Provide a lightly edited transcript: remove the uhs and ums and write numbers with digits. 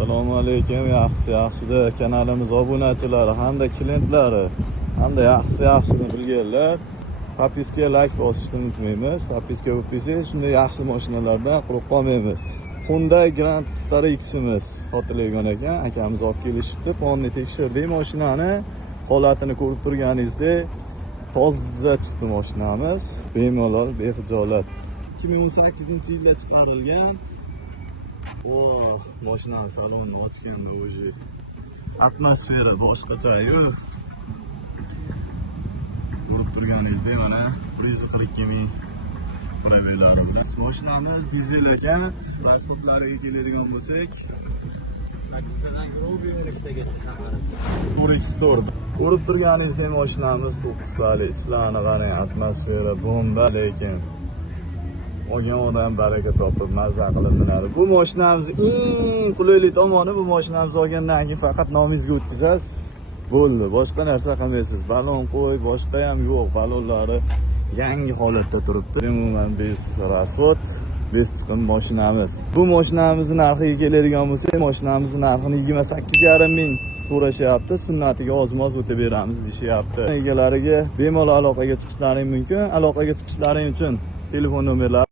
Assalomu alaykum, yaxshi kanalimiz obunachilari hamda klientlari hamda yaxshini bilganlar podpiska like bosishni unutmaymiz. Podpiska bo'lsangiz shunday yaxshi mashinalardan quruq qolmaymiz. Hyundai Grand Starx'imiz xotirlaygan ekan, akamiz olib kelishibdi. Fonni tekshirdik, mashinani holatini ko'rib turganingizdek toza chiqdi mashinamiz. Bemalol, bexijolat. 2018-yilda chiqarilgan. Mashina salonni ochganda o'zi atmosfera boshqacha-yu. Ko'rib turganingizdek mana 142 ming pробеglari bilan. Mashinamiz dizel ekan. Rasxodlariga keladigan bo'lsak, 8 tadan Ruby 12 tagacha samarasi. Ko'rib turganingizdek mashinamiz 9 tali, ichlarni qarang, atmosfera bomba, lekin olgan odam baraka topib mazza qilib minadi. Bu mashinamiz eng qulayli tomoni, bu mashinamizni olgandan keyin faqat nomingizga o'tkazasiz. Bo'ldi, boshqa narsa qilmaysiz. Balon qo'y, boshqa ham yo'q. Balonlari yangi holatda turibdi. Umuman besiz rasxod, besiz chiqim mashinamiz. Bu mashinamizning narxiga keladigan bo'lsak, mashinamizning narxini 28,5 ming so'rashyapti. Sunnatiga oz-moz o'tib beramiz deyapti. Egalariga bemalol aloqaga chiqishlaring mumkin. Aloqaga chiqishlaring uchun telefon nomerlari